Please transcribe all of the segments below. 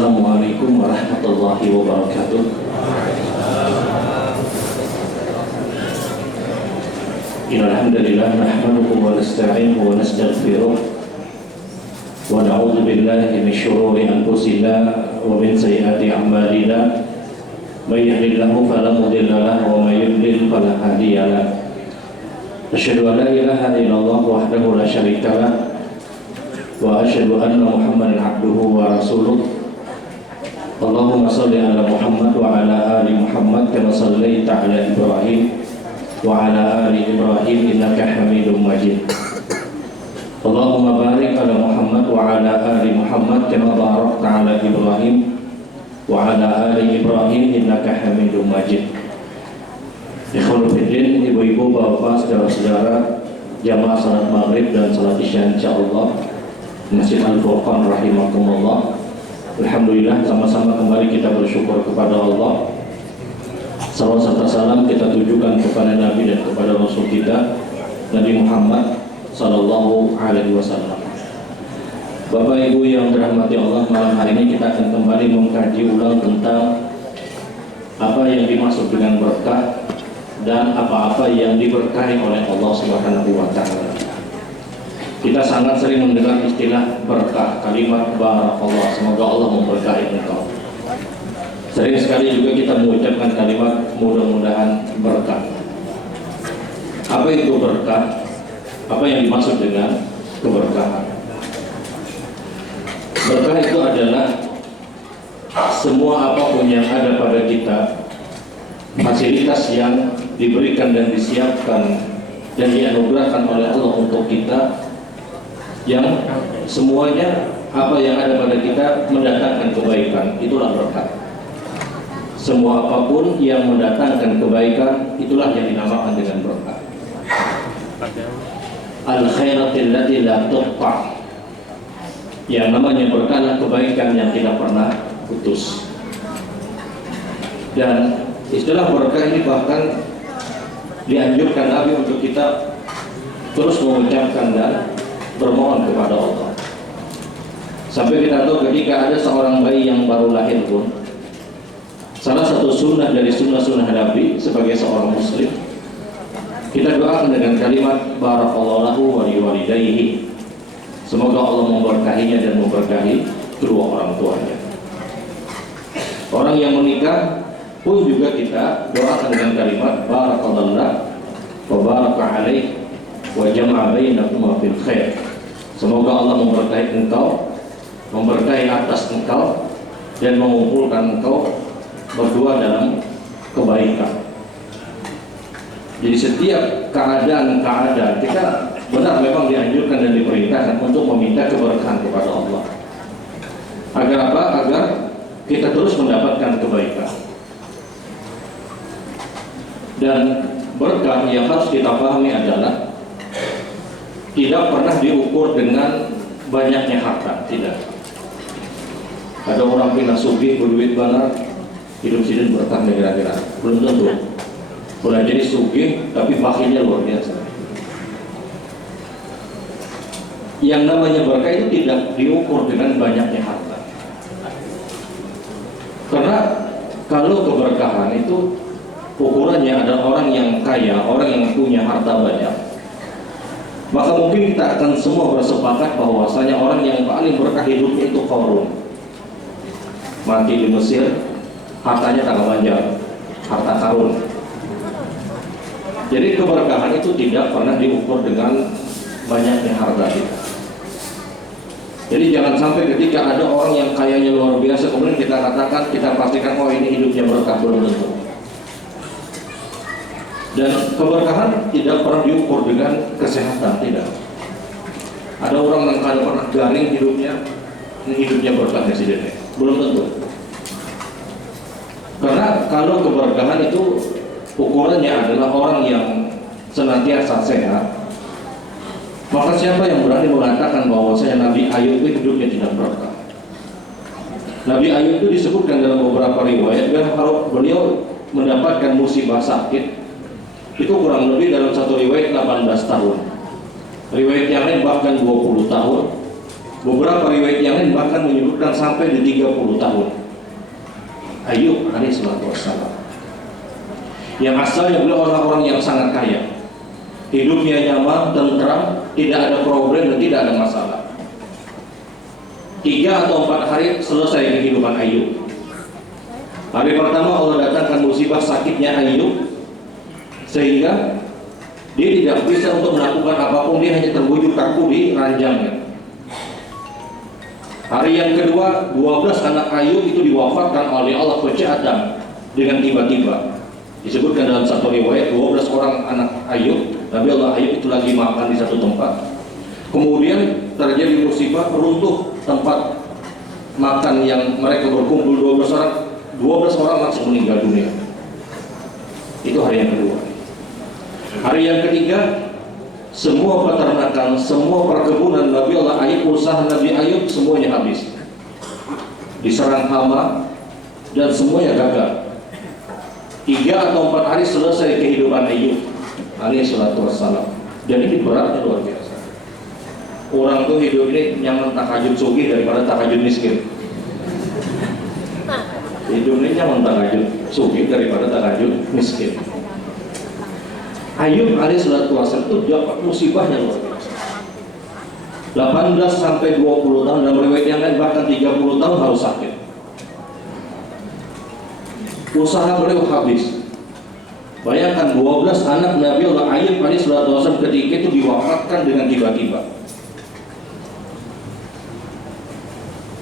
Assalamualaikum warahmatullahi wabarakatuh. Alhamdulillah nahmaduhu wa nasta'inuhu wa nastaghfiruh wa na'udzu billahi min shururi anfusina wa min sayyiati a'malina. May yahdihillahu fala mudilla lahu wa may yudlil fala hadiya lahu. Asyhadu an la ilaha illallah wahdahu la syarika lah wa asyhadu anna Muhammadan abduhu wa rasuluh. Allahumma shalli ala Muhammad wa ala ali Muhammad kama shallaita ala Ibrahim wa ala ali Ibrahim innaka Hamidum Majid. Allahumma barik ala Muhammad wa ala ali Muhammad kama barakta ala Ibrahim wa ala ali Ibrahim innaka Hamidum Majid. Ikhwanul fillah, ibu-ibu, bapak, saudara-saudara, jamaah salat maghrib dan salat isya insyaallah Masjid Al-Furqan rahimakumullah. Alhamdulillah, sama-sama kembali kita bersyukur kepada Allah. Salawat serta salam kita tujukan kepada Nabi dan kepada Rasul kita Nabi Muhammad sallallahu alaihi wasallam. Bapak Ibu yang dirahmati Allah, malam hari ini kita akan kembali mengkaji ulang tentang apa yang dimaksud dengan berkah dan apa-apa yang diberkahi oleh Allah Subhanahu wa taala. Kita sangat sering mendengar istilah berkah, kalimat barakallah, semoga Allah memberkahi engkau. Sering sekali juga kita mengucapkan kalimat mudah-mudahan berkah. Apa itu berkah? Apa yang dimaksud dengan keberkahan? Berkah itu adalah semua apapun yang ada pada kita, fasilitas yang diberikan dan disiapkan dan dianugerahkan oleh Allah untuk kita, yang semuanya apa yang ada pada kita mendatangkan kebaikan, itulah berkah. Semua apapun yang mendatangkan kebaikan, itulah yang dinamakan dengan berkah. Al-khairatil lati la tuqta. Yang namanya berkah adalah kebaikan yang tidak pernah putus. Dan istilah berkah ini bahkan dianjurkan Nabi untuk kita terus mengucapkan dan bermohon kepada Allah. Sampai kita tahu ketika ada seorang bayi yang baru lahir pun, salah satu sunnah dari sunnah-sunnah Nabi sebagai seorang muslim, kita doakan dengan kalimat barakallahu lahu wa liwalidayhi. Semoga Allah memberkahinya dan memberkahi kedua orang tuanya. Orang yang menikah pun juga kita doakan dengan kalimat barakallahu wa baraka alaihi wa jama'a bainakuma fil khair. Semoga Allah memberkahi engkau, memberkahi atas engkau, dan mengumpulkan engkau berdua dalam kebaikan. Jadi setiap keadaan kita benar memang dianjurkan dan diperintahkan untuk meminta keberkahan kepada Allah. Agar apa? Agar kita terus mendapatkan kebaikan. Dan berkah yang harus kita pahami adalah tidak pernah diukur dengan banyaknya harta, tidak. Ada orang bilang sugih berduit banyak, hidup sidin berkah kira-kira. Belum tentu. Boleh jadi sugih tapi bakhilnya luar biasa. Yang namanya berkah itu tidak diukur dengan banyaknya harta. Karena kalau keberkahan itu ukurannya adalah orang yang kaya, orang yang punya harta banyak, maka mungkin kita akan semua bersepakat bahwasanya orang yang paling berkah hidupnya itu Qarun. Mati di Mesir, hartanya tak manjang, harta karun. Jadi keberkahan itu tidak pernah diukur dengan banyaknya harta kita. Jadi jangan sampai ketika ada orang yang kayanya luar biasa kemudian kita katakan, kita pastikan oh ini hidupnya berkah, belum tentu. Dan keberkahan tidak pernah diukur dengan kesehatan, tidak. Ada orang yang kalau pernah garing hidupnya, ini hidupnya berkah presiden, belum tentu. Karena kalau keberkahan itu ukurannya adalah orang yang senantiasa sehat, maka siapa yang berani mengatakan bahwasanya Nabi Ayub itu hidupnya tidak berkah? Nabi Ayub itu disebutkan dalam beberapa riwayat dan kalau beliau mendapatkan musibah sakit itu kurang lebih dalam satu riwayat 18 tahun, riwayat yang lain bahkan 20 tahun, Beberapa riwayat yang lain bahkan menyebutkan sampai di 30 tahun. Ayub alaihissalam, yang asalnya beliau orang-orang yang sangat kaya, hidupnya nyaman, tentram, tidak ada problem dan tidak ada masalah. 3 atau 4 hari selesai kehidupan Ayub. Hari pertama Allah datangkan musibah sakitnya Ayub, sehingga dia tidak bisa untuk melakukan apapun, dia hanya terbujur kaku di ranjangnya. Hari yang kedua, 12 anak Ayub itu diwafatkan oleh Allah kejahatan dengan tiba-tiba. Disebutkan dalam satu riwayat 12 orang anak Ayub, Nabi Allah Ayub itu lagi makan di satu tempat. Kemudian terjadi musibah, runtuh tempat makan yang mereka berkumpul 12 orang langsung meninggal dunia. Itu hari yang kedua. Hari yang ketiga, semua peternakan, semua perkebunan Nabi Allah Ayub, usaha Nabi Ayub semuanya habis, diserang hama dan semuanya gagal. 3 atau 4 hari selesai kehidupan Ayub alaihissalatu wassalam. Dan ini beratnya luar biasa. Orang tuh hidup ini nyaman tahajud sugih daripada tahajud miskin. Hidup ini nyaman tahajud sugih daripada tahajud miskin. Ayub alaihissalatu wassalam itu dapat musibahnya luar biasa. 18 sampai 20 tahun, dan riwayat yang lain bahkan 30 tahun harus sakit. Usaha beliau habis. Bayangkan 12 anak Nabi Allah Ayub alaihissalatu wassalam ketika itu diwafatkan dengan tiba-tiba.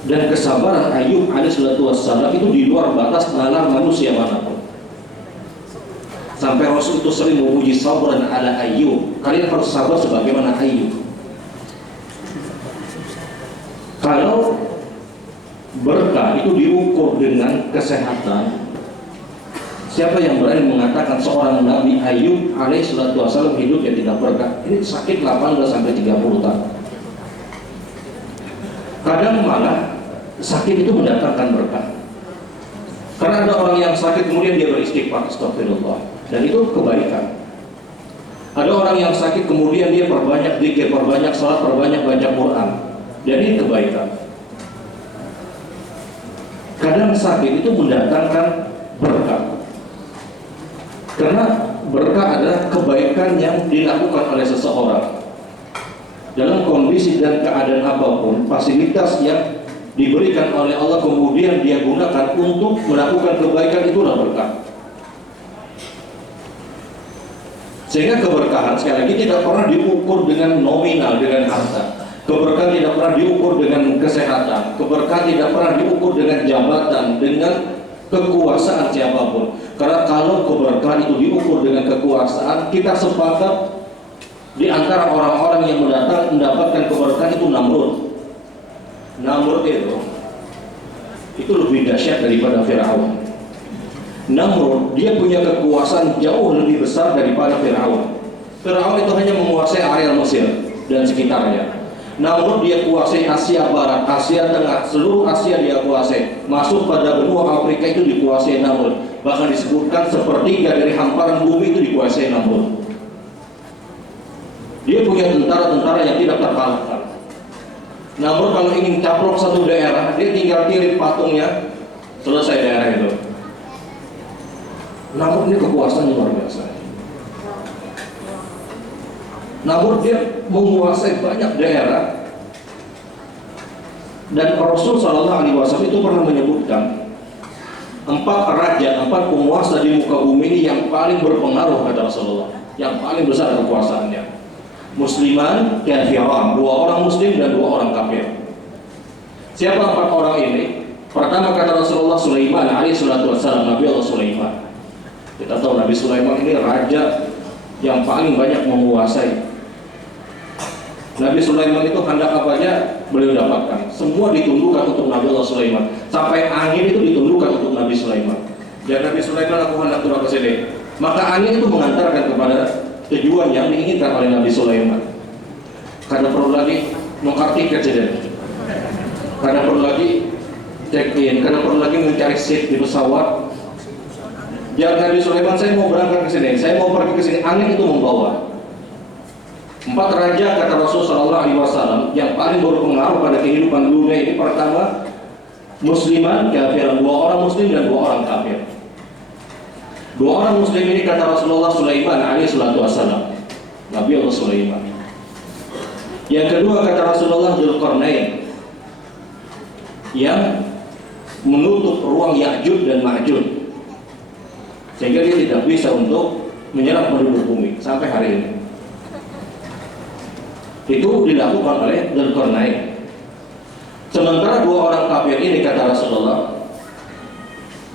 Dan kesabaran Ayub alaihissalatu wassalam itu di luar batas nalar manusia manapun. Sampai Rasul itu sering memuji sabran ala Ayub. Kalian harus sabar sebagaimana Ayub. Kalau berkah itu diukur dengan kesehatan, siapa yang berani mengatakan seorang Nabi Ayub alaihissalatu wassalam hidupnya tidak berkah? Ini sakit 18 sampai 30 tahun. Kadang malah sakit itu mendatangkan berkah. Karena ada orang yang sakit kemudian dia beristighfar, astagfirullah, dan itu kebaikan. Ada orang yang sakit kemudian dia perbanyak zikir, perbanyak salat, perbanyak baca Quran, dan ini kebaikan. Kadang sakit itu mendatangkan berkah. Karena berkah adalah kebaikan yang dilakukan oleh seseorang dalam kondisi dan keadaan apapun. Fasilitas yang diberikan oleh Allah kemudian dia gunakan untuk melakukan kebaikan, itulah berkah. Sehingga keberkahan sekali lagi tidak pernah diukur dengan nominal, dengan harta. Keberkahan tidak pernah diukur dengan kesehatan. Keberkahan tidak pernah diukur dengan jabatan, dengan kekuasaan siapapun. Karena kalau keberkahan itu diukur dengan kekuasaan, kita sepakat di antara orang-orang yang mendapatkan keberkahan itu Namrud. Namrud itu lebih dahsyat daripada Firaun. Namrud dia punya kekuasaan jauh lebih besar daripada Firaun. Firaun itu hanya menguasai area Mesir dan sekitarnya. Namrud dia kuasai Asia Barat, Asia Tengah, seluruh Asia dia kuasai. Masuk pada benua Afrika itu dikuasai Namrud. Bahkan disebutkan sepertiga dari hamparan bumi itu dikuasai Namrud. Dia punya tentara-tentara yang tidak terkalahkan. Namrud kalau ingin caplok satu daerah, dia tinggal kirim patungnya, selesai daerah itu. Namrud ini kekuasaan luar biasa. Namrud dia menguasai banyak daerah. Dan Rasul Shallallahu Alaihi Wasallam itu pernah menyebutkan 4 raja, 4 penguasa di muka bumi ini yang paling berpengaruh, kata Rasulullah, yang paling besar kekuasaannya. Musliman, kafiran, 2 orang muslim dan 2 orang kafir. Siapa 4 orang ini? Pertama kata Rasulullah, Sulaiman alaihissalatu wassalam, Nabi Allah Sulaiman. Kita tahu Nabi Sulaiman ini raja yang paling banyak menguasai. Nabi Sulaiman itu hendak apa aja beliau dapatkan. Semua ditundukkan untuk Nabi Allah Sulaiman. Sampai angin itu ditundukkan untuk Nabi Sulaiman. Dan Nabi Sulaiman aku hendak turun ke sini. Maka angin itu mengantarkan kepada tujuan yang diinginkan oleh Nabi Sulaiman. Karena perlu lagi mengartikan saja. Karena perlu lagi check-in, karena perlu lagi mencari seat di pesawat. Ya Nabi Sulaiman, saya mau berangkat ke sini, saya mau pergi ke sini, angin itu membawa. 4 raja kata Rasulullah SAW yang paling berpengaruh pada kehidupan dunia ini, pertama musliman kafir, 2 orang muslim dan 2 orang kafir. 2 orang muslim ini kata Rasulullah Sulaiman alaihissalatu wassalam, Nabi Allah Sulaiman. Yang kedua kata Rasulullah Dzulqarnain, yang menutup ruang Ya'juj dan Ma'juj sehingga dia tidak bisa untuk menyerang penduduk bumi sampai hari ini. Itu dilakukan oleh Dzulqarnain. Sementara 2 orang kafir ini kata Rasulullah,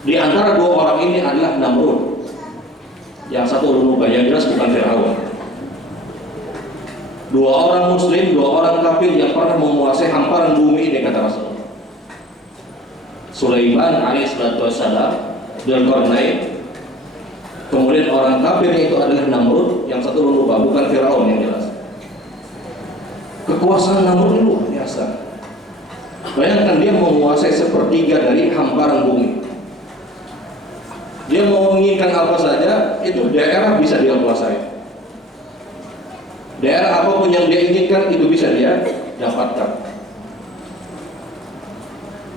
di antara 2 orang ini adalah Namrud. Yang satu ulun yang jelas bukan Fir'aun. 2 orang muslim, 2 orang kafir yang pernah menguasai hamparan bumi ini kata Rasulullah. Sulaiman alaihissalatu wassalam, Dzulqarnain. Kemudian orang kafir itu adalah Namrud, yang satu lupa, bukan Firaun yang jelas. Kekuasaan Namrud itu luar biasa. Bayangkan dia menguasai 1/3 dari hamparan bumi. Dia mau menginginkan apa saja, itu daerah bisa dia kuasai. Daerah apapun yang dia inginkan itu bisa dia dapatkan.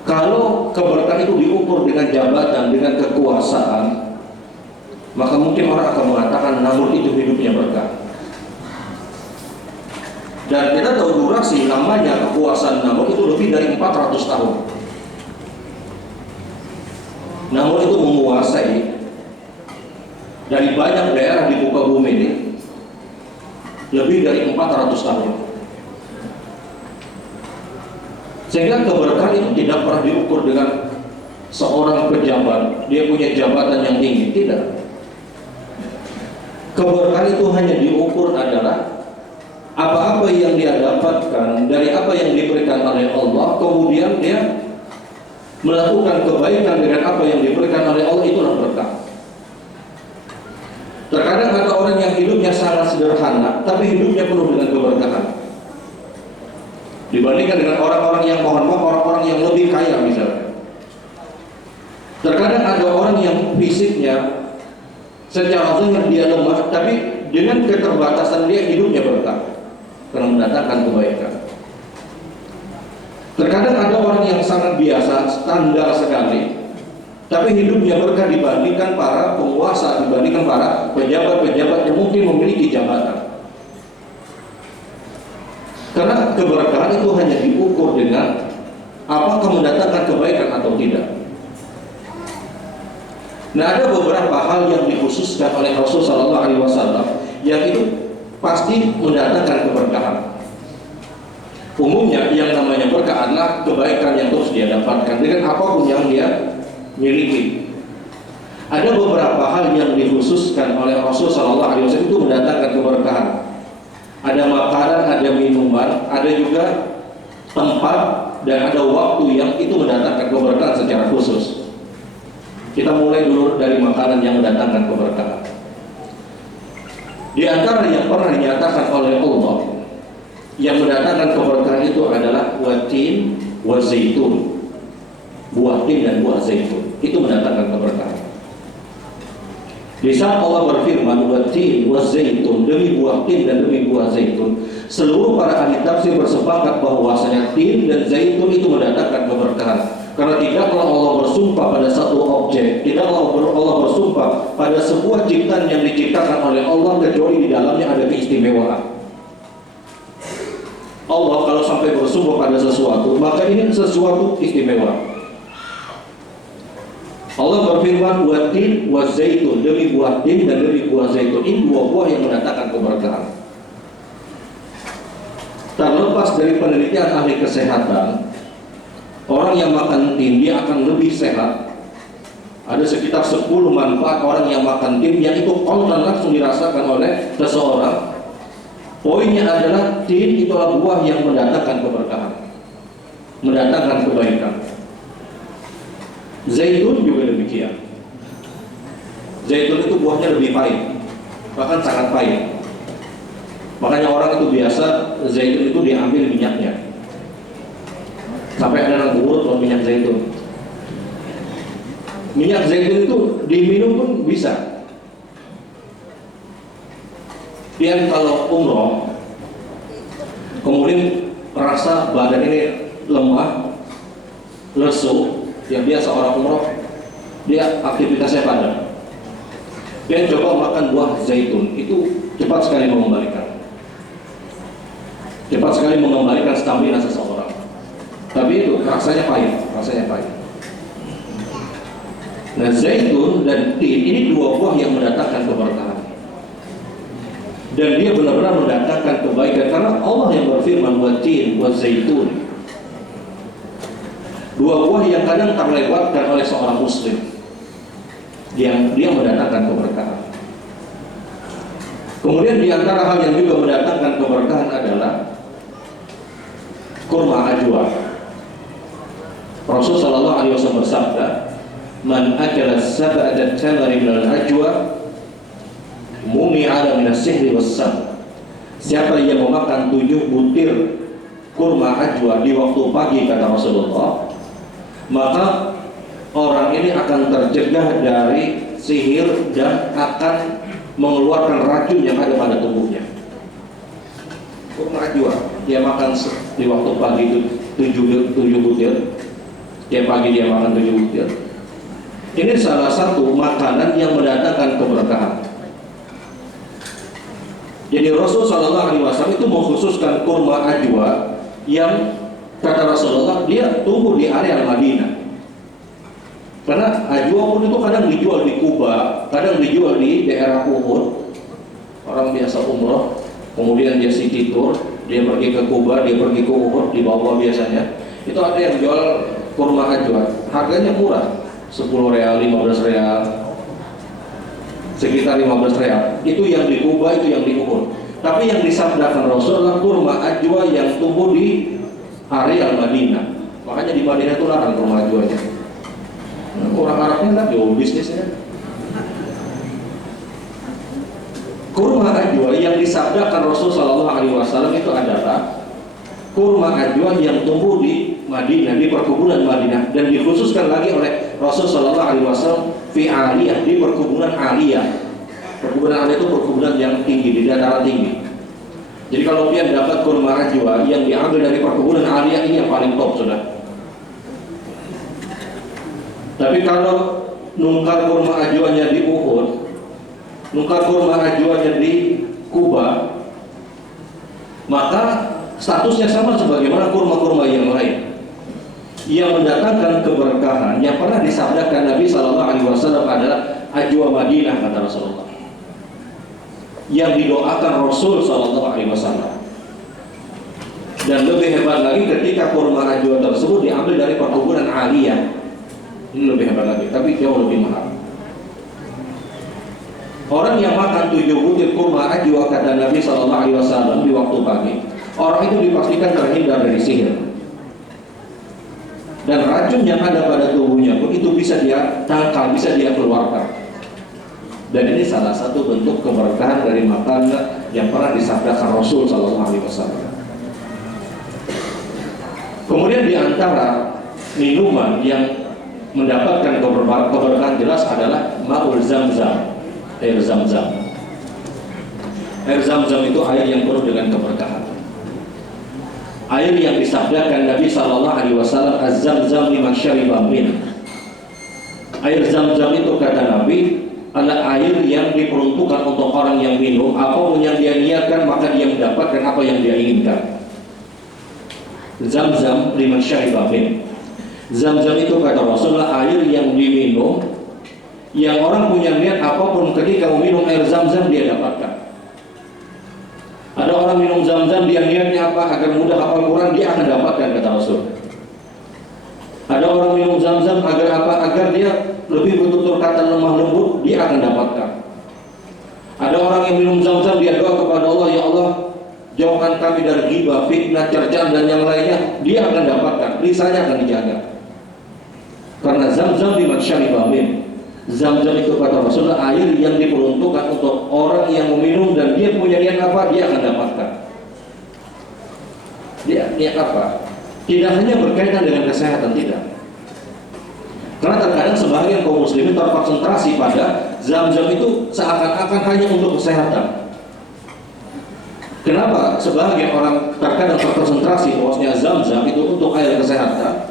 Kalau keberkahan itu diukur dengan jabatan, dengan kekuasaan, maka mungkin orang akan mengatakan Namrud itu hidupnya berkah. Dan kita tahu durasi lamanya kekuasaan Namrud itu lebih dari 400 tahun. Namrud itu menguasai dari banyak daerah di muka bumi ini lebih dari 400 tahun. Sehingga keberkahan itu tidak pernah diukur dengan seorang pejabat, dia punya jabatan yang tinggi, tidak. Keberkahan itu hanya diukur adalah apa-apa yang dia dapatkan dari apa yang diberikan oleh Allah, kemudian dia melakukan kebaikan dengan apa yang diberikan oleh Allah, itulah berkah. Terkadang ada orang yang hidupnya sangat sederhana, tapi hidupnya penuh dengan keberkahan. Dibandingkan dengan orang-orang yang mohon maaf, orang-orang yang lebih kaya misalnya. Terkadang ada orang yang fisiknya secara zahir dia lemah, tapi dengan keterbatasan dia hidupnya berkah karena mendatangkan kebaikan. Terkadang ada orang yang sangat biasa, standar sekali, tapi hidupnya berkah dibandingkan para penguasa, dibandingkan para pejabat-pejabat yang mungkin memiliki jabatan. Karena keberkahan itu hanya diukur dengan apakah mendatangkan kebaikan atau tidak. Nah, ada beberapa hal yang dikhususkan oleh Rasulullah SAW yang itu pasti mendatangkan keberkahan. Umumnya yang namanya berkah adalah kebaikan yang terus dia dapatkan dengan apapun yang dia miliki. Ada beberapa hal yang dikhususkan oleh Rasulullah SAW itu mendatangkan keberkahan. Ada makanan, ada minuman, ada juga tempat, dan ada waktu yang itu mendatangkan keberkahan secara khusus. Kita mulai dulu dari makanan yang mendatangkan keberkahan. Di antara yang pernah dinyatakan oleh Allah yang mendatangkan keberkahan itu adalah watin wa zaitun. Buah tin dan buah zaitun itu mendatangkan keberkahan. Di saat Allah berfirman watin wa zaitun, demi buah tin dan demi buah zaitun, seluruh para ahli tafsir bersepakat bahwasanya tin dan zaitun itu mendatangkan keberkahan. Karena tidaklah Allah bersumpah pada satu objek, tidaklah Allah bersumpah pada sebuah ciptaan yang diciptakan oleh Allah kecuali di dalamnya ada keistimewaan. Allah kalau sampai bersumpah pada sesuatu, maka ini sesuatu istimewa. Allah berfirman watin wa zaitun, demi buah tin dan demi buah zaitun. Ini 2 buah yang mendatangkan keberkahan. Terlepas dari penelitian ahli kesehatan, orang yang makan tin dia akan lebih sehat. Ada sekitar 10 manfaat orang yang makan tin yang itu kontan langsung dirasakan oleh seseorang. Poinnya adalah tin itu adalah buah yang mendatangkan keberkahan, mendatangkan kebaikan. Zaitun juga demikian. Zaitun itu buahnya lebih pahit, bahkan sangat pahit. Makanya orang itu biasa zaitun itu diambil minyaknya. Sampai ada yang urut kalau minyak zaitun. Minyak zaitun itu diminum pun bisa. Dan kalau umroh kemudian merasa badan ini lemah, lesu, ya biasa orang umroh, dia aktivitasnya padat. Dia coba makan buah zaitun, itu cepat sekali mengembalikan stamina seseorang. Tapi itu rasanya pahit. Nah, zaitun dan tin ini dua buah yang mendatangkan keberkahan. Dan dia benar-benar mendatangkan kebaikan karena Allah yang berfirman wa tin wa zaitun. Dua buah yang kadang terlewatkan oleh seorang muslim, yang dia mendatangkan keberkahan. Kemudian di antara hal yang juga mendatangkan keberkahan adalah kurma ajwa. Rasul sallallahu alaihi wasallam bersabda, "Man akala sab'ata tamari min al-ajwa muni'a min as-sihri was-sam." Siapa yang memakan 7 butir kurma ajwa di waktu pagi, kata Rasulullah, maka orang ini akan tercegah dari sihir dan akan mengeluarkan racun yang ada pada tubuhnya. Kurma ajwa, dia makan di waktu pagi itu 7 butir. Tiap pagi dia makan 7 butir. Ini salah satu makanan yang mendatangkan keberkahan. Jadi Rasul Shallallahu Alaihi Wasallam itu mengkhususkan kurma ajwa yang kata Rasulullah dia tumbuh di area Madinah. Karena ajwa pun itu kadang dijual di Kuba, kadang dijual di daerah Uhud. Orang biasa umroh, kemudian dia city tour, dia pergi ke Kuba, dia pergi ke Uhud, di bawah biasanya. Itu ada yang jual kurma ajwa, harganya murah, 10 real, 15 real, sekitar 15 real. Itu yang di Kuba, itu yang di Uhud. Tapi yang disabdakan Rasulullah kurma ajwa yang tumbuh di area Madinah. Makanya di Madinah itu larang kurma ajwanya. Orang Arabnya kan jauh bisnisnya. Kurma ajwa yang disabdakan Rasul Sallallahu Alaihi Wasallam itu adalah kurma ajwa yang tumbuh di Madinah, di perkebunan Madinah, dan dikhususkan lagi oleh Rasul Sallallahu Alaihi Wasallam fi aliyah, di perkebunan aliyah. Perkebunan aliyah itu perkebunan yang tinggi, di dataran tinggi. Jadi kalau dia dapat kurma ajwa yang diambil dari perkebunan aliyah, ini yang paling top sudah. Tapi kalau nungkar kurma ajwanya di Uhud, nungkar kurma ajwanya di Kuba, maka statusnya sama sebagaimana kurma-kurma yang lain yang mendatangkan keberkahan. Yang pernah disabdakan Nabi Sallallahu Alaihi Wasallam adalah ajwa Madinah, kata Rasulullah, yang didoakan Rasul Sallallahu Alaihi Wasallam. Dan lebih hebat lagi ketika kurma ajwa tersebut diambil dari perkebunan aliyah. Ini lebih hebat lagi, tapi jauh lebih mahal. Orang yang makan 7 butir kurma ajwa, kata Nabi Sallallahu Alaihi Wasallam, di waktu pagi, orang itu dipastikan terhindar dari sihir. Dan racun yang ada pada tubuhnya pun itu bisa dia tangkal, bisa dia keluarkan. Dan ini salah satu bentuk keberkahan dari makanan yang pernah disabdakan Rasul Sallallahu Alaihi Wasallam. Kemudian di antara minuman yang mendapatkan keberkahan jelas adalah ma'ul zamzam, air zam-zam. Air zam-zam itu air yang penuh dengan keberkahan. Air yang disabdakan Nabi Sallallahu Alaihi Wasallam, az-zamzam liman syariba min. Air zam-zam itu, kata Nabi, adalah air yang diperuntukkan untuk orang yang minum. Apapun yang dia niatkan, maka dia mendapatkan apa yang dia inginkan. Zam-zam liman syariba min. Zam-zam itu, kata Rasulullah, air yang diminum, yang orang punya niat apapun ketika meminum air zam-zam dia dapatkan. Ada orang minum zam-zam, dia niatnya apa? Agar mudah hafal Quran, dia akan dapatkan, kata Rasul. Ada orang minum zam-zam agar apa? Agar dia lebih bertutur kata lemah lembut, dia akan dapatkan. Ada orang yang minum zam-zam, dia doa kepada Allah, ya Allah, jauhkan kami dari ghibah, fitnah, cercaan dan yang lainnya, dia akan dapatkan, lisannya akan dijaga. Karena zam-zam liman syariba min. Zam-zam itu, kata Rasulullah, air yang diperuntukkan untuk orang yang meminum dan dia punya niat apa, dia akan dapatkan. Dia niat apa? Tidak hanya berkaitan dengan kesehatan, tidak. Karena terkadang sebagian kaum muslimin terkonsentrasi pada zam-zam itu seakan-akan hanya untuk kesehatan. Kenapa sebagian orang terkadang terkonsentrasi bahwasanya Zam-Zam itu untuk air kesehatan?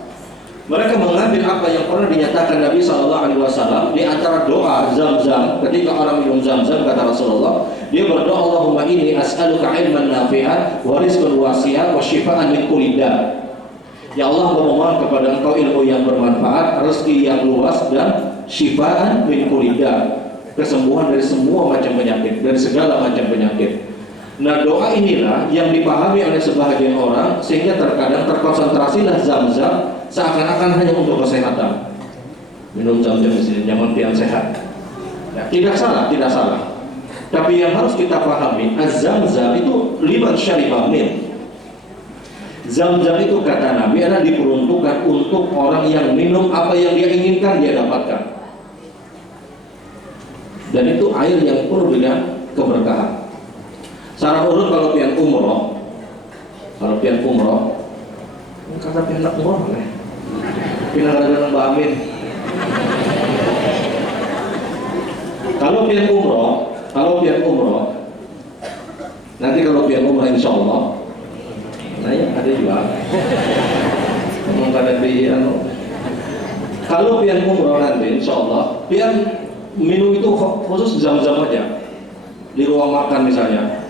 Mereka mengambil apa yang pernah dinyatakan Nabi SAW di antara doa Zam-Zam. Ketika orang minum Zam-Zam, kata Rasulullah, dia berdoa, Allahumma inni as'aluka ilman nafi'an wa rizqan wasi'an wa shifaan min kulli da'. Ya Allah, memohon kepada Engkau ilmu yang bermanfaat, rezeki yang luas, dan shifaan min kulli da', kesembuhan dari semua macam penyakit, dari segala macam penyakit. Nah, doa inilah yang dipahami oleh sebagian orang sehingga terkadang terkonsentrasilah Zam-Zam seakan-akan hanya untuk kesehatan. Minum Zam-Zam di sini jangan pian sehat. Ya, tidak salah, tidak salah. Tapi yang harus kita pahami, Zam-Zam itu liman syariba min. Zam-Zam itu kata Nabi adalah diperuntukkan untuk orang yang minum apa yang dia inginkan dia dapatkan. Dan itu air yang penuh dengan keberkahan. Secara urut kalau pian umroh, kata pian nak umroh nih, pian ada Mbak Amin. Kalau pian umroh, nanti kalau pian umroh insya Allah, nah ya ada juga. Ngomong kada pian. Kalau pian umroh nanti insya Allah, pian minum itu khusus Zam-Zam aja di ruang makan misalnya.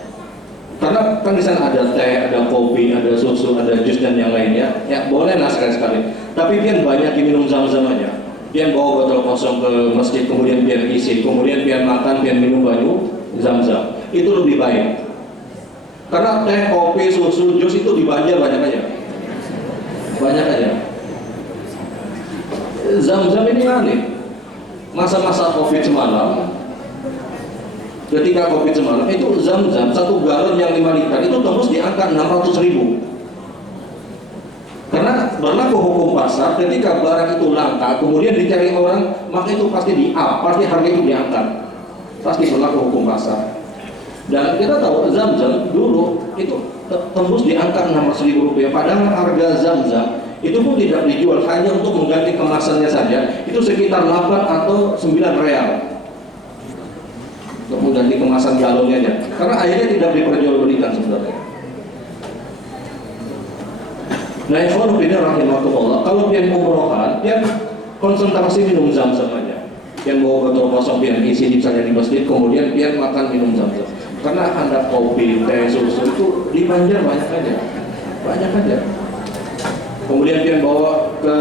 Karena kan di sana ada teh, ada kopi, ada susu, ada jus dan yang lainnya. Ya bolehlah sekali-sekali. Tapi pian banyak minum Zam-Zam aja. Pian bawa botol kosong ke masjid, kemudian pian isi, kemudian pian makan, pian minum banyu Zam-Zam. Itu lebih baik. Karena teh, kopi, susu, jus itu dibanjir banyak aja. Zam-Zam ini aneh. Masa-masa Covid semalam, ketika Covid semalam itu Zam-Zam 1 galon yang 5 liter itu tembus di angka 600.000. Karena berlaku hukum pasar, ketika barang itu langka kemudian dicari orang, maka itu pasti pasti harga itu diangkat. Pasti berlaku hukum pasar. Dan kita tahu Zam-Zam dulu itu tembus di angka 600.000 rupiah. Padahal harga Zam-Zam itu pun tidak dijual, hanya untuk mengganti kemasannya saja itu sekitar 8 atau 9 real untuk mengganti kemasan galonnya aja. Karena airnya tidak diperjualbelikan sebenarnya. Nah, ikhwan fillah rahimakumullah, kalau pian umrohan, pian konsentrasi minum Zam-Zam aja. Pian bawa botol kosong, pian isi misalnya di masjid, kemudian pian makan minum Zam-Zam. Karena ada kopi, teh, susu itu dibanjir banyak aja. Kemudian pian bawa ke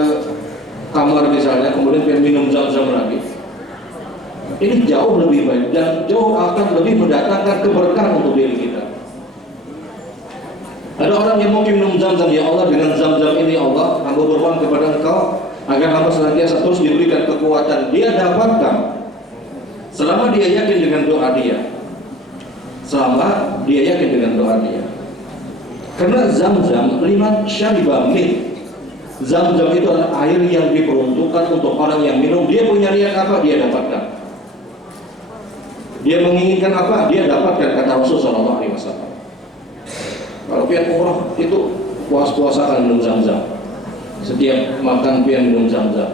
kamar misalnya, kemudian pian minum Zam-Zam lagi. Ini jauh lebih baik dan jauh akan lebih mendatangkan keberkahan untuk diri kita. Ada orang yang mau minum Zam-Zam, ya Allah, dengan Zam-Zam ini Allah, hamba bermohon kepada Engkau agar hamba senantiasa terus diberikan kekuatan. Dia dapatkan selama dia yakin dengan doa dia. Karena Zam-Zam liman syariba min. Zam-Zam itu adalah air yang diperuntukkan untuk orang yang minum. Dia punya niat apa, dia dapatkan. Dia menginginkan apa, dia dapatkan, kata Rasulullah SAW. Kalau pian umrah itu puas-puasakan minum Zam-Zam. Setiap makan pian minum Zam-Zam.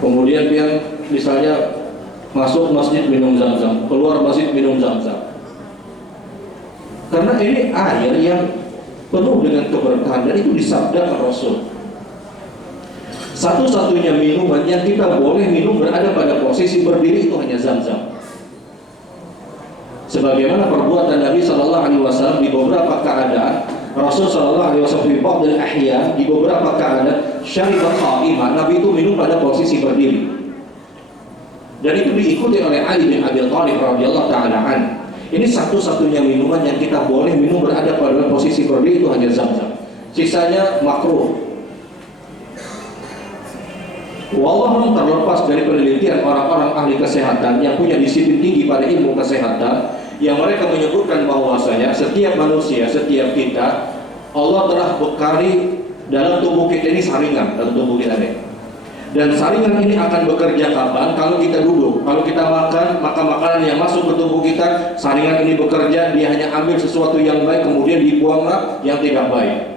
Kemudian pian misalnya masuk masjid minum Zam-Zam, keluar masjid minum Zam-Zam. Karena ini air yang penuh dengan keberkahan dan itu disabdakan Rasul. Satu-satunya minuman yang kita boleh minum berada pada posisi berdiri itu hanya Zam-Zam. Sebagaimana perbuatan Nabi SAW di beberapa keadaan, Rasul SAW di ba'dil ahya, di beberapa keadaan syaribat qa'imah, Nabi itu minum pada posisi berdiri. Dan itu diikuti oleh Ali bin Abi Thalib radhiyallahu ta'ala an. Ini satu-satunya minuman yang kita boleh minum berada pada posisi berdiri itu hanya Zam-Zam. Sisanya makruh. Wallahualam, terlepas dari penelitian orang-orang ahli kesehatan yang punya disiplin tinggi pada ilmu kesehatan, yang mereka menyebutkan bahwasanya setiap manusia, setiap kita, Allah telah bekali dalam tubuh kita ini saringan dalam tubuh kita ini. Dan saringan ini akan bekerja kapan? Kalau kita duduk. Kalau kita makan, maka makanan yang masuk ke tubuh kita, saringan ini bekerja, dia hanya ambil sesuatu yang baik kemudian dibuanglah yang tidak baik.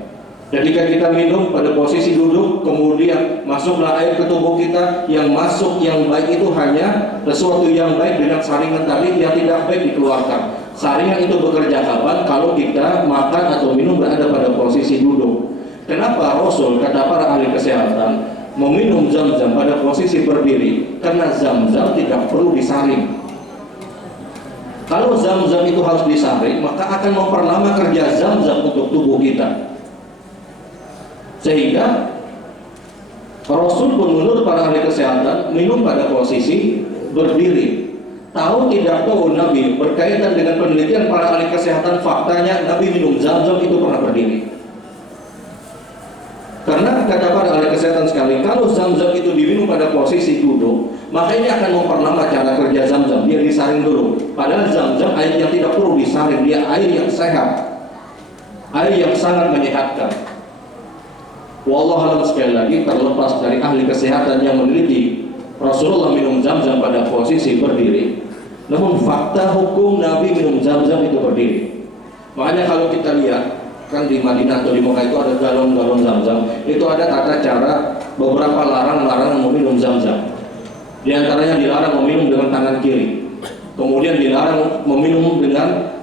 Ketika kita minum pada posisi duduk, kemudian masuklah air ke tubuh kita, yang masuk yang baik itu hanya sesuatu yang baik dengan saringan tadi, yang tidak baik dikeluarkan. Saringan itu bekerja kapan? Kalau kita makan atau minum berada pada posisi duduk. Kenapa Rasul, kata para ahli kesehatan, meminum zam-zam pada posisi berdiri? Karena zam-zam tidak perlu disaring. Kalau zam-zam itu harus disaring, maka akan memperlama kerja zam-zam untuk tubuh kita. Sehingga Rasul pun menurut para ahli kesehatan minum pada posisi berdiri. Tahu tidak tahu Nabi, berkaitan dengan penelitian para ahli kesehatan, faktanya Nabi minum zam-zam itu pernah berdiri. Karena kata para ahli kesehatan sekali, kalau zam-zam itu diminum pada posisi duduk, maka ini akan memperlama cara kerja zam-zam. Dia disaring dulu. Padahal zam-zam air yang tidak perlu disaring, dia air yang sehat, air yang sangat menyehatkan. Wallahualam, sekali lagi, terlepas dari ahli kesehatan yang meneliti Rasulullah minum zam-zam pada posisi berdiri, namun fakta hukum Nabi minum zam-zam itu berdiri. Makanya kalau kita lihat kan di Madinah atau di Mekah itu ada galon-galon zam-zam, itu ada tata cara beberapa larangan meminum zam-zam. Di antaranya dilarang meminum dengan tangan kiri, kemudian dilarang meminum dengan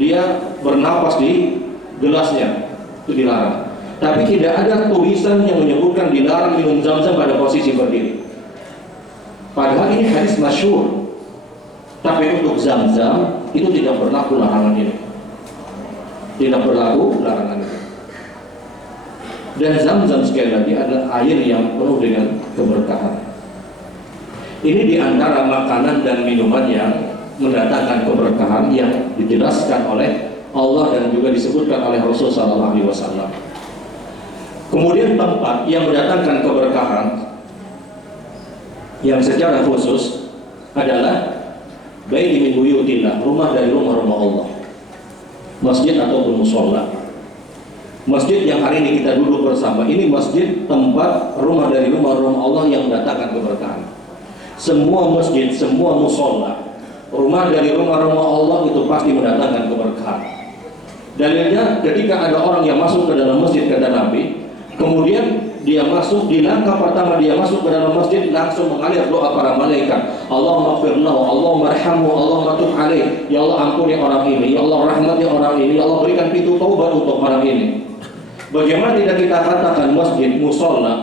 dia bernapas di gelasnya, itu dilarang. Tapi tidak ada tulisan yang menyebutkan dilarang minum zam-zam pada posisi berdiri. Padahal ini hadis masyhur. Tapi untuk zam-zam itu tidak berlaku larangan ini. Tidak berlaku larangan ini. Dan zam-zam sekali lagi adalah air yang penuh dengan keberkahan. Ini di antara makanan dan minuman yang mendatangkan keberkahan yang dijelaskan oleh Allah dan juga disebutkan oleh Rasul sallallahu alaihi wasallam. Kemudian tempat yang mendatangkan keberkahan yang secara khusus adalah baiti min buyutillah, rumah dari rumah-rumah Allah, masjid ataupun mushola. Masjid yang hari ini kita duduk bersama ini masjid, tempat rumah dari rumah-rumah Allah yang mendatangkan keberkahan. Semua masjid, semua mushola, rumah dari rumah-rumah Allah itu pasti mendatangkan keberkahan. Dalilnya ketika ada orang yang masuk ke dalam masjid, kata Nabi, kemudian dia masuk, di langkah pertama dia masuk ke dalam masjid, langsung mengalir doa para malaikat. Allahumma ighfirlahu, Allahumma arhamhu, Allahumma tub alaih. Ya Allah, ampuni orang ini, ya Allah rahmati orang ini, ya Allah berikan pintu taubat untuk orang ini. Bagaimana tidak kita katakan masjid, mushola,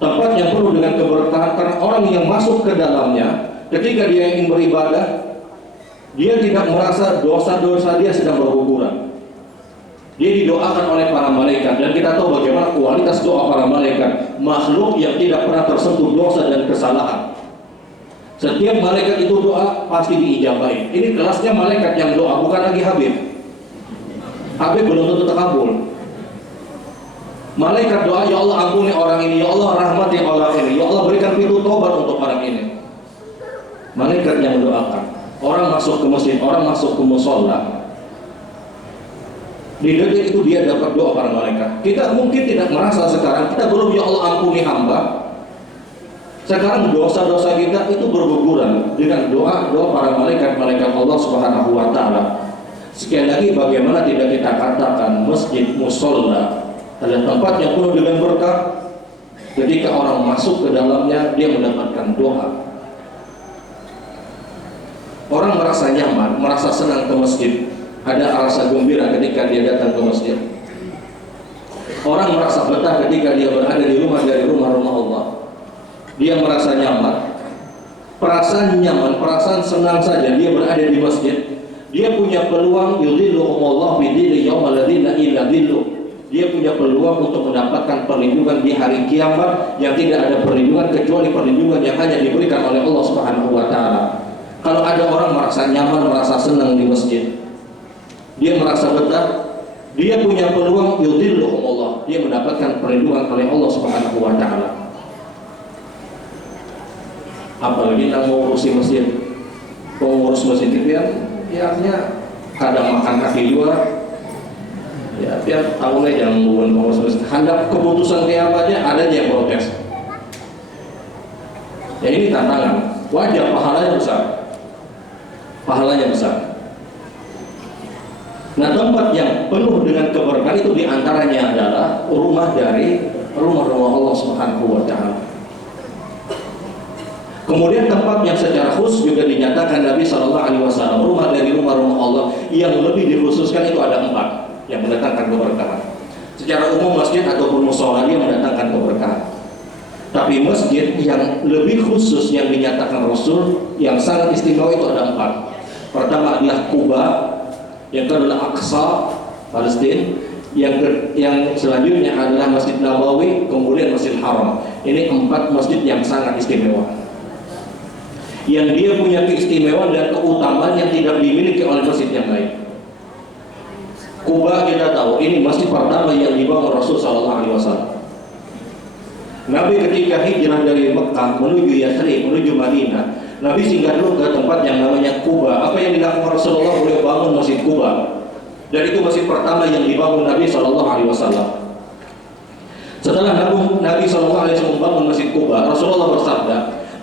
tempat yang penuh dengan keberkahan, karena orang yang masuk ke dalamnya ketika dia ingin beribadah, dia tidak merasa dosa-dosa dia sedang berguguran. Dia didoakan oleh para malaikat, dan kita tahu bagaimana kualitas doa para malaikat, makhluk yang tidak pernah tersentuh dosa dan kesalahan. Setiap malaikat itu doa pasti diijabahi. Ini kelasnya malaikat yang doa, bukan lagi Habib. Habib belum tentu terkabul. Malaikat doa, ya Allah ampuni orang ini, ya Allah rahmati orang ini, ya Allah berikan pintu tobat untuk orang ini. Malaikat yang mendoakan. Orang masuk ke masjid, orang masuk ke mushola, di detik itu dia dapat doa para malaikat. Kita mungkin tidak merasa sekarang, kita belum ya Allah ampuni hamba. Sekarang dosa-dosa kita itu berguguran dengan doa-doa para malaikat-malaikat Allah Subhanahu wa taala. Sekali lagi, bagaimana tidak kita katakan masjid, mushola adalah tempat yang penuh dengan berkah. Ketika orang masuk ke dalamnya, dia mendapatkan doa. Orang merasa nyaman, merasa senang ke masjid. Ada rasa gembira ketika dia datang ke masjid. Orang merasa betah ketika dia berada di rumah dari rumah-rumah Allah. Dia merasa nyaman, perasaan nyaman, perasaan senang saja dia berada di masjid. Dia punya peluang yudhilluhumullah bidhilli yaumal ladzi la ilaha illallah. Dia punya peluang untuk mendapatkan perlindungan di hari kiamat yang tidak ada perlindungan kecuali perlindungan yang hanya diberikan oleh Allah Subhanahu wa taala. Kalau ada orang merasa nyaman, merasa senang di masjid, dia merasa betah, dia punya peluang yudhilluhumullah, dia mendapatkan perlindungan oleh Allah Subhanahu wa taala. Apalagi yang mengurusi masjid, pengurus masjid itu ya artinya kadang makan kaki luar, ya tiap tahunnya yang bukan pengurus masjid, hendak keputusan kayak apa aja ada yang protes. Ya ini tantangan, wajar pahalanya besar, pahalanya besar. Nah, tempat yang penuh dengan keberkahan itu diantaranya adalah rumah dari rumah-rumah Allah Subhanahu wa Ta'ala. Kemudian tempat yang secara khusus juga dinyatakan Nabi Shallallahu Alaihi Wasallam, rumah dari rumah-rumah Allah yang lebih dikhususkan itu ada 4 yang mendatangkan keberkahan. Secara umum masjid ataupun mushola dia mendatangkan keberkahan. Tapi masjid yang lebih khusus yang dinyatakan Rasul yang sangat istimewa itu ada 4. Pertama adalah Kuba, yang kedua adalah Aqsa, Palestina, yang selanjutnya adalah Masjid Nabawi, kemudian Masjid Haram. Ini 4 masjid yang sangat istimewa, yang dia punya keistimewaan dan keutamaan yang tidak dimiliki oleh masjid yang lain. Kuba kita tahu ini masjid pertama yang dibangun Rasul Sallallahu Alaihi Wasallam. Nabi ketika hijrah dari Mekah menuju Yathrib, menuju Madinah, Nabi singgah dulu ke tempat yang namanya Kuba. Apa yang dilakukan Rasulullah? Beliau bangun masjid Kuba, dan itu masjid pertama yang dibangun Nabi Sallallahu Alaihi Wasallam. Setelah Nabi Sallallahu Alaihi Wasallam membangun masjid Kuba, Rasulullah bersabda,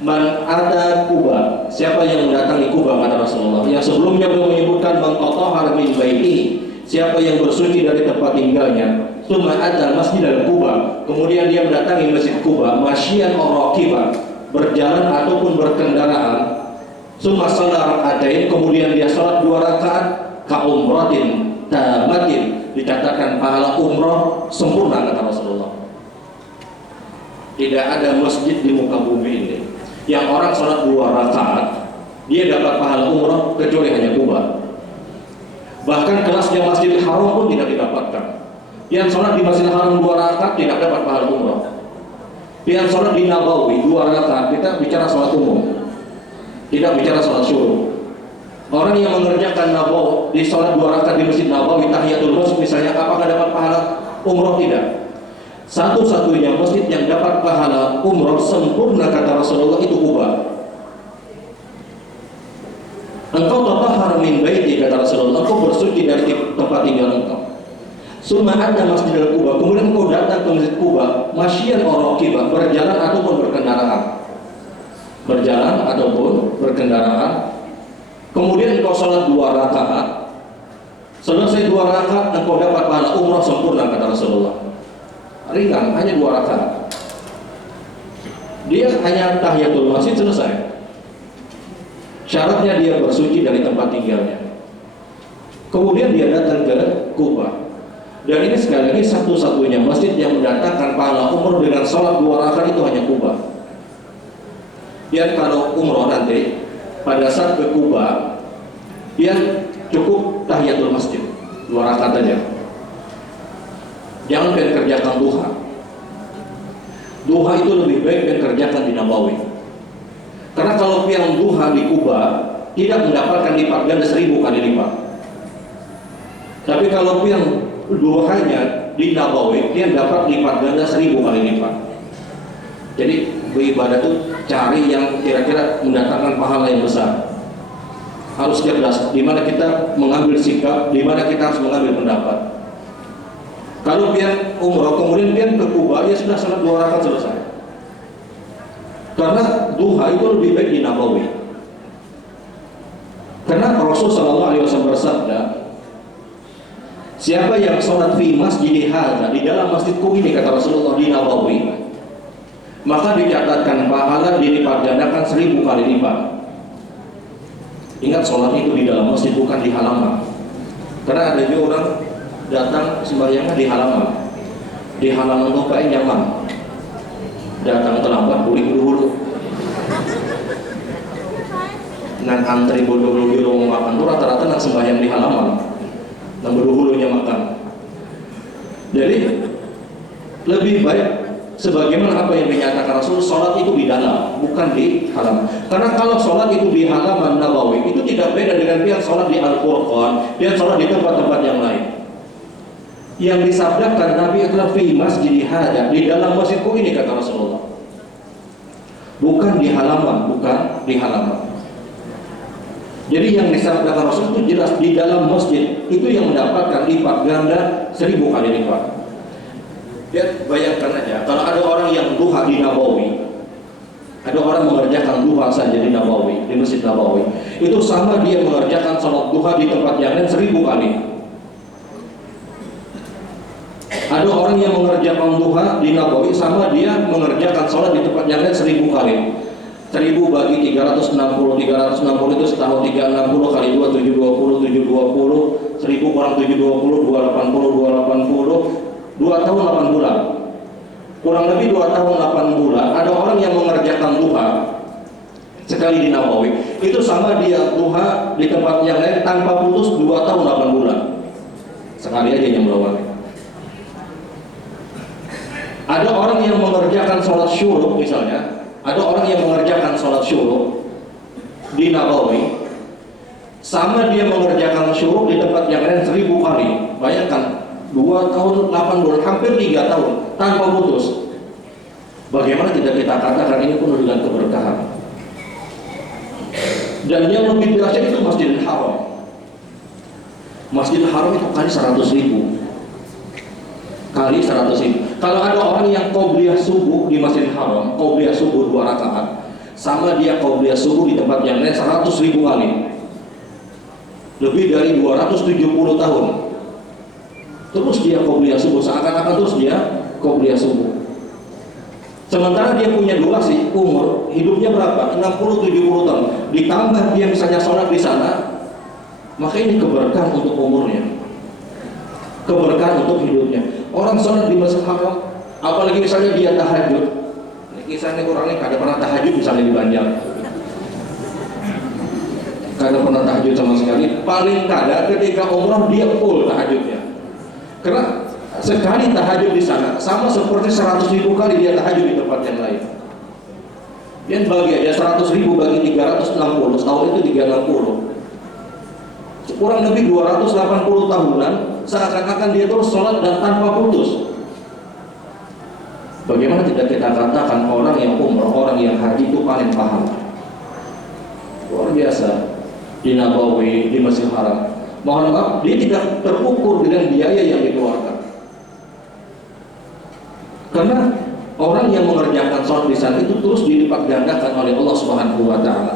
"Man ada Kuba, siapa yang mendatangi Kuba," kata Rasulullah. Yang sebelumnya beliau menyebutkan man tatahhara min baiti, siapa yang bersuci dari tempat tinggalnya. Tsumma ada masjid al-Kuba, kemudian dia mendatangi masjid Kuba, masyian aw raqiban, berjalan ataupun berkendaraan. Tsumma shalla rak'atain, kemudian dia salat 2 rakaat, ka umratin tamatin, dicatatkan pahala umrah sempurna, kata Rasulullah. Tidak ada masjid di muka bumi ini yang orang salat 2 rakaat dia dapat pahala umrah kecuali hanya Kuba. Bahkan kelasnya Masjidil Haram pun tidak didapatkan. Yang sholat di Masjidil Haram 2 rakaat tidak dapat pahala umrah. Yang sholat di Nabawi 2 rakaat, kita bicara sholat umum, tidak bicara sholat syuruh. Orang yang mengerjakan Nabawi di sholat 2 rakaat di Masjid Nabawi tahiyatul masjid misalnya, apakah dapat pahala umrah? Tidak. Satu-satunya masjid yang dapat pahala umrah sempurna, kata Rasulullah, itu Kuba. Engkau tatahhar min baiti, kata Rasulullah, engkau bersuci dari tempat tinggal engkau. Summa ada Masjidil Kuba, kemudian engkau datang ke Masjid Kuba, masyian aw raqiban, berjalan ataupun berkendaraan. Berjalan ataupun berkendaraan. Kemudian engkau salat 2 rakaat. Selesai 2 rakaat engkau dapat pahala umrah sempurna, kata Rasulullah. Ringan, hanya 2 rakaat. Dia hanya tahiyatul masjid, selesai. Syaratnya dia bersuci dari tempat tinggalnya. Kemudian dia datang ke Kuba. Dan ini sekali lagi satu-satunya masjid yang mendatangkan pahala umrah dengan sholat 2 rakaat itu hanya Kuba. Dan kalau umrah nanti pada saat ke Kuba, dia cukup tahiyatul masjid 2 rakaat aja. Jangan pengen kerjakan duha. Duha itu lebih baik pengen kerjakan di Nabawi. Karena kalau pian duha di Kuba tidak mendapatkan lipat ganda 1000 kali lipat. Tapi kalau pian duhanya di Nabawi dia dapat lipat ganda 1000 kali lipat. Jadi beribadah itu cari yang kira-kira mendatangkan pahala yang besar. Harus cerdas di mana kita mengambil sikap, di mana kita harus mengambil pendapat. Kalau pian umrah kemudian pian ke Kuba, ya sudah salat 2 rakaat selesai. Karena duha itu lebih baik di Nabawi. Karena Rasul Sallallahu Alaihi Wasallam bersabda, siapa yang sholat fi masjid hadza, di dalam masjidku ini, kata Rasulullah, di Nabawi, maka dicatatkan pahala dilipat gandakan 1000 kali lipat. Ingat, sholat itu di dalam masjid, bukan di halaman. Karena ada juga orang datang sembahyangnya di halaman. Di halaman itu kayak nyaman. Datang terlambat, boleh dulu. Nan antri bodoh di ruang makan itu rata-rata nang sembahyang di halaman. Nomor hulunya makan. Jadi lebih baik sebagaimana apa yang dinyatakan Rasul, sholat itu di dalam, bukan di halaman. Karena kalau sholat itu di halaman Nabawi, itu tidak beda dengan dia sholat di Al-Qur'an, dia sholat di tempat-tempat yang lain. Yang disabdakan Nabi adalah fi masjid hadza, di dalam masjidku ini, kata Rasulullah. Bukan di halaman, bukan di halaman. Jadi yang disabdakan Rasul itu jelas di dalam masjid, itu yang mendapatkan lipat ganda 1000 kali lipat. Ya, bayangkan aja kalau ada orang yang duha di Nabawi, ada orang mengerjakan duha saja di Nabawi, di Masjid Nabawi, itu sama dia mengerjakan salat duha di tempat yang lain 1000 kali. Ada orang yang mengerjakan duha di Nabawi sama dia mengerjakan sholat di tempat yang lain 1000 kali. 1000 bagi 360 itu setahun 360 kali 2 720 720 1000 kurang 720 280 2 tahun 8 bulan. Kurang lebih 2 tahun 8 bulan ada orang yang mengerjakan duha sekali di Nabawi itu sama dia duha di tempat yang lain tanpa putus 2 tahun 8 bulan. Sekali aja yang melawan. Ada orang yang mengerjakan sholat syuruk misalnya, ada orang yang mengerjakan sholat syuruk di Nabawi sama dia mengerjakan syuruk di tempat yang lain 1000 kali. Bayangkan 2 tahun 8 bulan, hampir 3 tahun tanpa putus. Bagaimana tidak kita katakan ini penuh dengan keberkahan. Dan yang lebih dahsyat itu Masjidil Haram. Masjidil Haram itu kali 100.000 kali 100.000. Kalau ada orang yang qobliyah subuh di Masjidil Haram, qobliyah subuh 2 rakaat, sama dia qobliyah subuh di tempat yang lain 100.000 kali. Lebih dari 270 tahun. Terus dia qobliyah subuh, seakan-akan terus dia qobliyah subuh. Sementara dia punya durasi umur hidupnya berapa? 60-70 tahun. Ditambah dia misalnya sholat di sana, maka ini keberkahan untuk umurnya, keberkahan untuk hidupnya. Orang sholat di Masjidil Haram, apalagi misalnya dia tahajud. Kisahnya orang ini kadang pernah tahajud misalnya di Banjar, kadang pernah tahajud sama sekali. Paling kadang ketika umrah dia full tahajudnya, karena sekali tahajud di sana sama seperti 100.000 kali dia tahajud di tempat yang lain. Yang bagi aja 100.000 bagi 360, setahun itu 360, kurang lebih 280 tahunan, seakan-akan dia terus sholat dan tanpa putus. Bagaimana tidak kita katakan orang yang umrah, orang yang haji itu paling paham. Luar biasa. Di Nabawi, di Masjidil Haram, mohon maaf, dia tidak terukur dengan biaya yang dikeluarkan. Karena orang yang mengerjakan sholat di sana itu terus dilipat gandakan oleh Allah Subhanahu wa Ta'ala.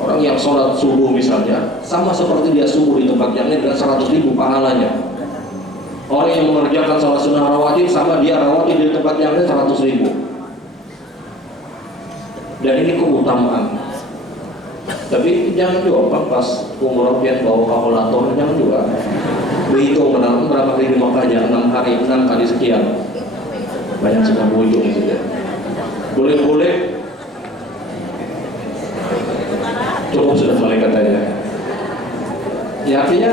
Orang yang sholat subuh misalnya, sama seperti dia subuh di tempat yang lain dengan 100.000 pahalanya. Orang yang mengerjakan sholat sunnah rawatib, sama dia rawatib di tempat yang lain 100.000. Dan ini keutamaan. Tapi jangan juga pas umroh dia bawa kalkulator, jangan juga. Begitu menang berapa kali di Makkah aja, 6 hari, 6 kali sekian. Banyak suka bujung gitu. Boleh-boleh cukup sudah malaikat aja. Ya artinya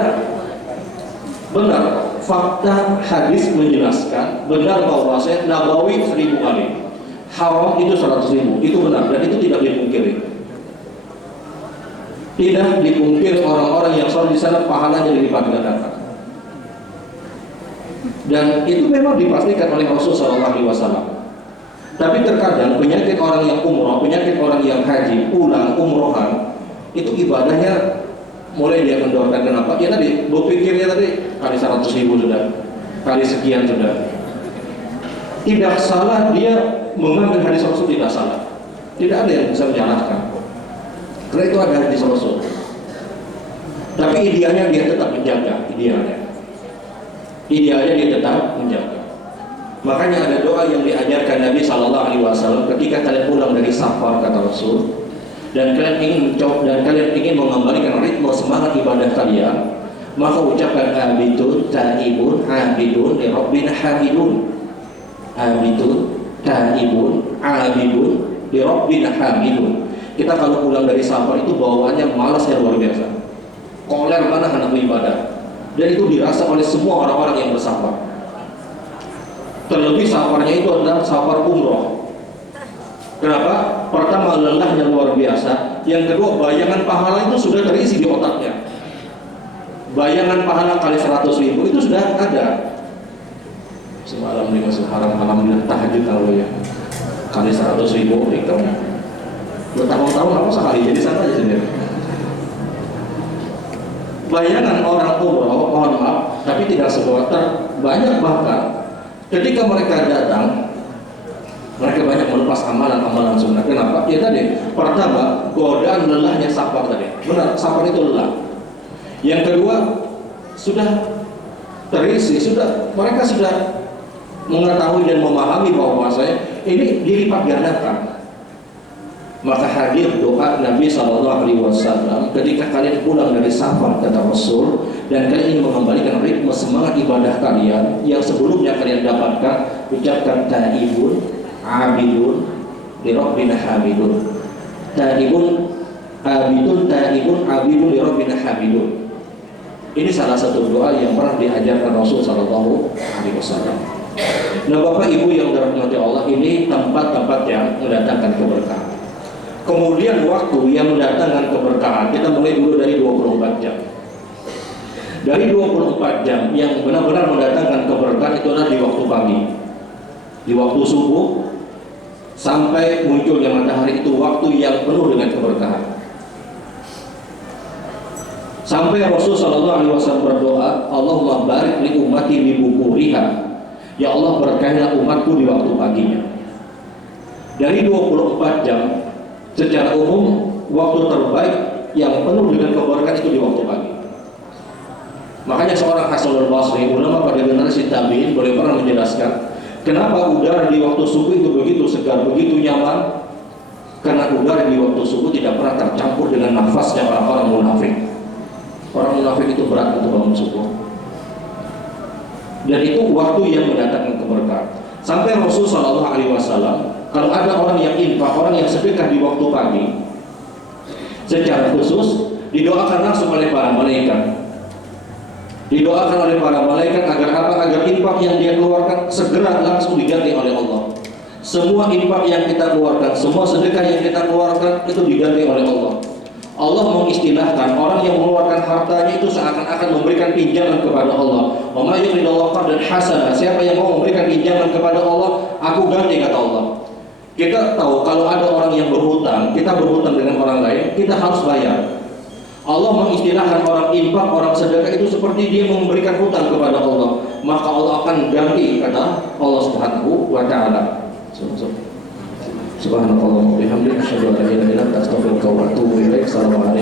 benar, fakta hadis menjelaskan benar bahwa Nabawi 1000 kali, Haram itu 100.000, itu benar dan itu tidak dipungkiri. Tidak dipungkiri orang-orang yang sholat di sana pahalanya dilipat gandakan. Dan itu memang dipastikan oleh Rasulullah SAW. Tapi terkadang penyakit orang yang umroh, penyakit orang yang haji, pulang umrohan, itu ibadahnya mulai dia kendorkan. Kenapa? Ya tadi, berpikirnya tadi kali 100.000 sudah, kali sekian sudah. Tidak salah dia mengambil hadis Rasul, tidak salah. Tidak ada yang bisa menyalahkan. Karena itu ada hadis Rasul. Tapi idealnya dia tetap menjaga, idealnya dia tetap menjaga. Makanya ada doa yang diajarkan Nabi SAW ketika kalian pulang dari safar, kata Rasul, dan kalian ingin mencoba dan kalian ingin mengembalikan ritme semangat ibadah kalian, maka ucapkan abidun taibun abidun li rabbina hamidun. Abidun taibun abidun li rabbina hamidun. Kita kalau pulang dari safar itu bawaannya malas yang luar biasa, koler mana hendak beribadah, dan itu dirasa oleh semua orang-orang yang bersafar. Terlebih safarnya itu adalah safar umroh. Kenapa? Pertama, lelahnya luar biasa. Yang kedua, bayangan pahala itu sudah terisi di otaknya. Bayangan pahala kali 100.000 itu sudah ada. Semalam di Masjidil Haram, alhamdulillah tahajud kalau ya kali 100.000 itu bertahun-tahun apa sekali jadi sana aja sendiri. Bayangan orang umroh, mohon maaf, tapi tidak semua, banyak bahkan ketika mereka datang, mereka banyak melepas amalan-amalan sunnah. Kenapa? Ya tadi, pertama, godaan lelahnya safar tadi. Benar, safar itu lelah. Yang kedua, sudah terisi, mereka sudah mengetahui dan memahami bahwa ini dilipat gandakan. Maka hadir doa Nabi SAW ketika kalian pulang dari safar, kata Rasul, dan kalian ingin mengembalikan ritme semangat ibadah kalian yang sebelumnya kalian dapatkan, ucapkan taibun abidun li rabbina hamidun. Taibun abidun li rabbina hamidun. Ini salah satu doa yang pernah diajarkan Rasul SAW. Nah, Bapak Ibu yang dirahmati Allah, ini tempat-tempat yang mendatangkan keberkahan. Kemudian waktu yang mendatangkan keberkahan, kita mulai dulu dari 24 jam. Dari 24 jam yang benar-benar mendatangkan keberkahan itu adalah di waktu pagi, di waktu subuh sampai munculnya matahari, itu waktu yang penuh dengan keberkahan. Sampai Rasulullah SAW berdoa, Allahumma barik li ummati li bukuriha, ya Allah berkahilah umatku di waktu paginya. Dari 24 jam secara umum, waktu terbaik yang penuh dengan keberkahan itu di waktu pagi. Makanya seorang Hasanul Basri, ulama pada generasi tabi'in, boleh pernah menjelaskan kenapa udara di waktu subuh itu begitu segar, begitu nyaman. Karena udara di waktu subuh tidak pernah tercampur dengan nafasnya orang-orang munafik. Orang munafik itu berat untuk bangun subuh. Dan itu waktu yang mendatangkan keberkahan. Sampai Rasulullah SAW, kalau ada orang yang infak, orang yang sedekah di waktu pagi, secara khusus didoakan langsung oleh para malaikat. Didoakan oleh para malaikat agar apa? Agar infak yang dia keluarkan segera langsung diganti oleh Allah. Semua infak yang kita keluarkan, semua sedekah yang kita keluarkan itu diganti oleh Allah. Allah mengistilahkan orang yang mengeluarkan hartanya itu seakan-akan memberikan pinjaman kepada Allah. Wa may yuridullahu qardan hasana, siapa yang mau memberikan pinjaman kepada Allah, aku ganti, kata Allah. Kita tahu kalau ada orang yang berhutang, kita berhutang dengan orang lain, kita harus bayar. Allah mengistilahkan orang infak, orang sedekah itu seperti dia memberikan hutang kepada Allah, maka Allah akan ganti, kata Allah Subhanahu wa taala. Subhanallah wa bihamdihi, asyhadu an la ilaha illa anta, astaghfiruka wa atubu ilaik. Assalamualaikum.